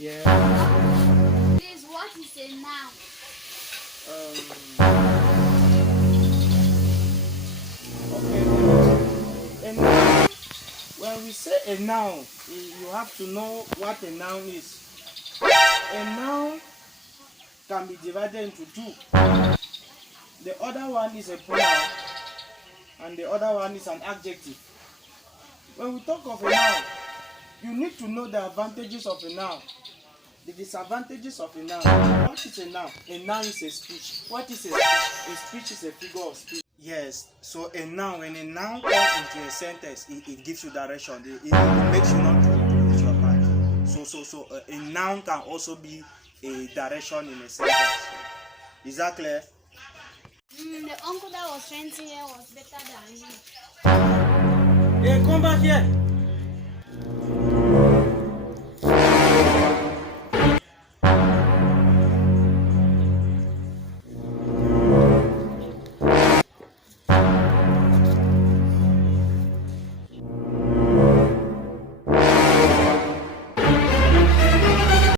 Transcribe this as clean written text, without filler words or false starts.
Yeah. Please, what is a noun? Um, okay. A noun. When we say a noun, you have to know what a noun is. A noun can be divided into two. The other one is a pronoun, and the other one is an adjective. When we talk of a noun, you need to know the advantages of a noun, the disadvantages of a noun. What is a noun? A noun is a speech. What is a speech? A speech is a figure of speech. Yes, so a noun, when a noun comes into a sentence, it gives you direction. It makes you not to lose your path. So a noun can also be a direction in a sentence. Is that clear? The uncle that was renting here was better than you. Hey, come back here.